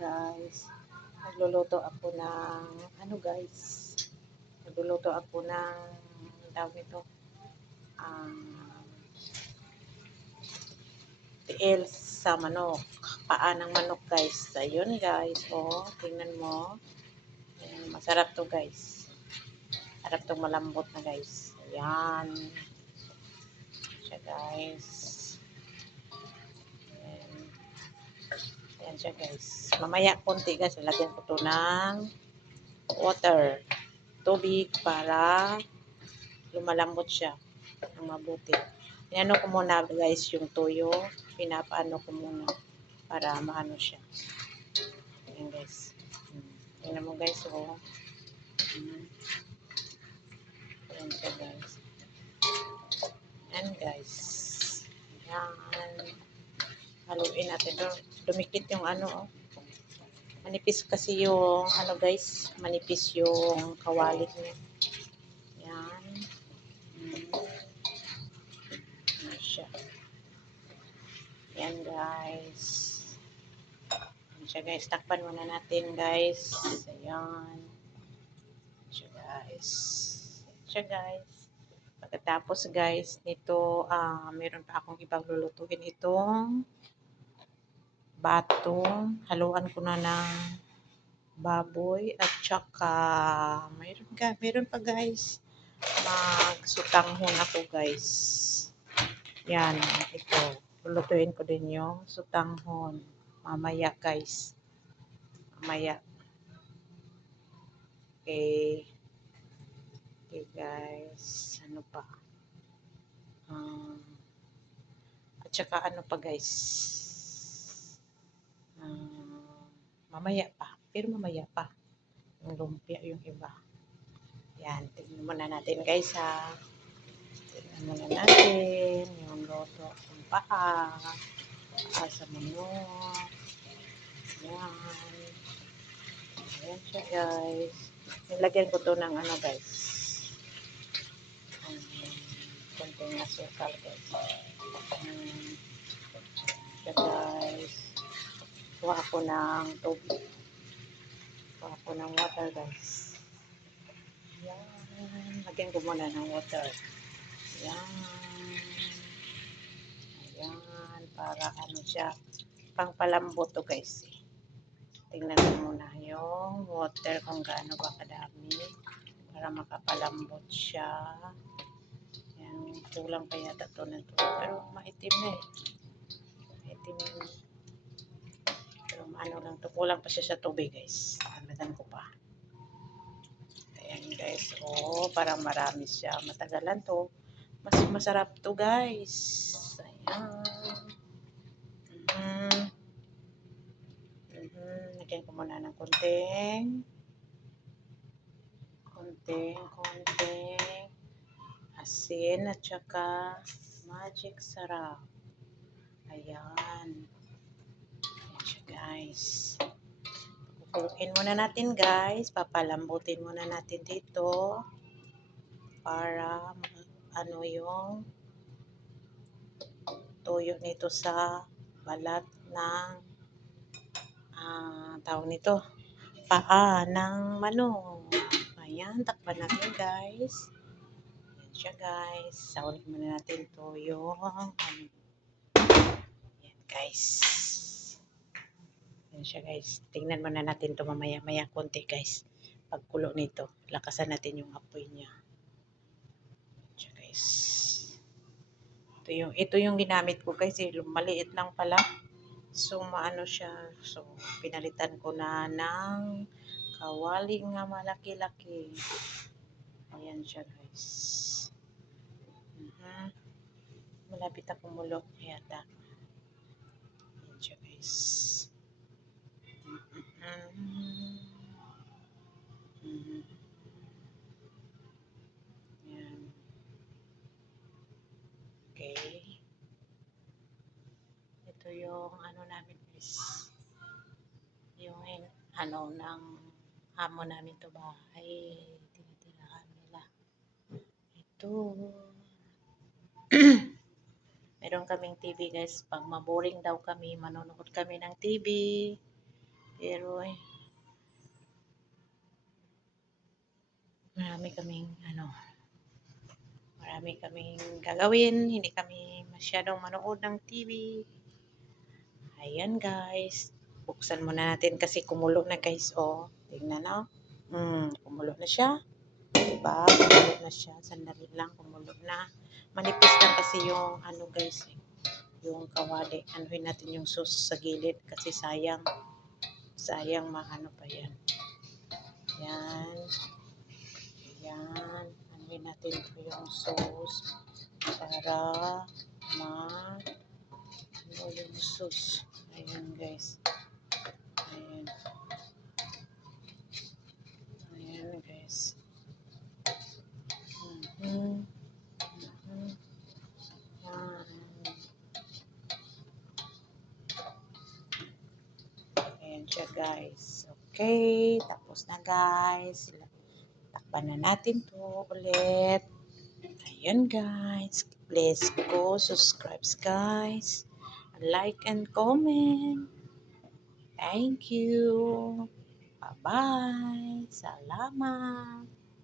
guys. Nagluluto ako ng guys. Nagluluto ako ng tawag nito. Tiil sa manok. Paa ng manok guys. Ayun guys. Oh, tingnan mo. Ayan, masarap to guys. Sarap tong malambot na guys. Ayan. Siya guys. Ayan siya guys. Mamaya konti guys. Lagyan ko to ng water. Tubig para lumalambot siya ng mabuti. Inano ko muna guys yung toyo. Pinapaano ko muna para maano siya. Ayan guys. Tingnan mo guys. Oh. Ayan siya guys. Ayan guys. Ayan. Haluin natin. Dumikit yung oh. Manipis kasi yung guys. Manipis yung kawalit niya. Ayan. Ayan siya. Ayan guys. Ayan siya guys. Takpan muna natin guys. Ayan. Ayan siya guys. Ayan siya guys. Pagkatapos guys nito, meron pa akong ibang lulutuin itong bato. Haluan ko na ng baboy at saka meron pa guys. Magsutanghon ako guys. Yan, ito. Lulutuin ko din yung sutanghon. Mamaya guys. Mamaya. Okay. Okay guys. Ano pa? At saka ano pa guys. Mamaya pa. Pero mamaya pa. Yung lumpia yung iba. Yan. Tignan muna natin guys ha. Tignan muna natin yung loto kung paa. Sa manok. Yan. Ayan siya guys. Nilagyan ko to ng guys. Konting asukal guys. Siya guys. Kuha ako ng tubig. Kuha ako ng water guys. Yan. Lagyan ko muna ng water. Yan. Ayan. Para siya. Pangpalambot to guys. Tingnan mo muna yung water kung gaano ba kadami. Para makapalambot siya. Yan. Kulang pa yata to ng tubig. Pero maitim na eh. Maitim na. Pero lang to. Kulang pa siya sa tubig guys. Dagdagan ko pa. Ayan guys. Oh, parang marami siya. Matagalan to. Mas masarap to guys. Ayan. Lagyan ko muna ng konting asin at saka magic sarap. Ayan. Ayan siya guys. Kukuluin muna natin guys. Papalambutin muna natin dito. Para yung tuyo nito sa balat ng tawag nito. Paa ng manok. Ayan. Takpan natin guys. Ayan siya guys. Saunin muna natin to yung ayan guys. Ayan siya guys. Tingnan muna natin to mamaya konti guys. Pagkulo nito. Lakasan natin yung apoy niya. Ayan siya guys. Ito yung ginamit ko guys. Maliit lang pala. So maano siya. So pinalitan ko na ng kawali nga malaki-laki. Ayan siya guys. Malapit na kumulo yata. Ayan siya guys. Ayan. Okay. Ito yung namin guys. Yung ng amo namin to bahay. Tinitirahan nila. Ito. Meron kaming TV guys. Pag maboring daw kami, manonood kami ng TV. Pero marami kaming marami kaming gagawin. Hindi kami masyadong manood ng TV. Ayan guys. Buksan muna natin kasi kumulo na guys. Oh, tingnan na. Kumulo na siya. Diba? Kumulo na siya. Sandali lang. Kumulo na. Manipis lang kasi yung guys. Yung kawali. Anuhin natin yung sauce sa gilid kasi sayang. Sayang maano pa yan. Yan. Yan. Anuhin natin yung sauce para yung sauce. Ayan guys. Ayan. Ayan guys. Yan. Ayan siya guys. Okay. Tapos na guys. Takpan na natin to ulit. Ayan guys. Please go subscribe guys. Like and comment. Thank you. Bye-bye. Salamat.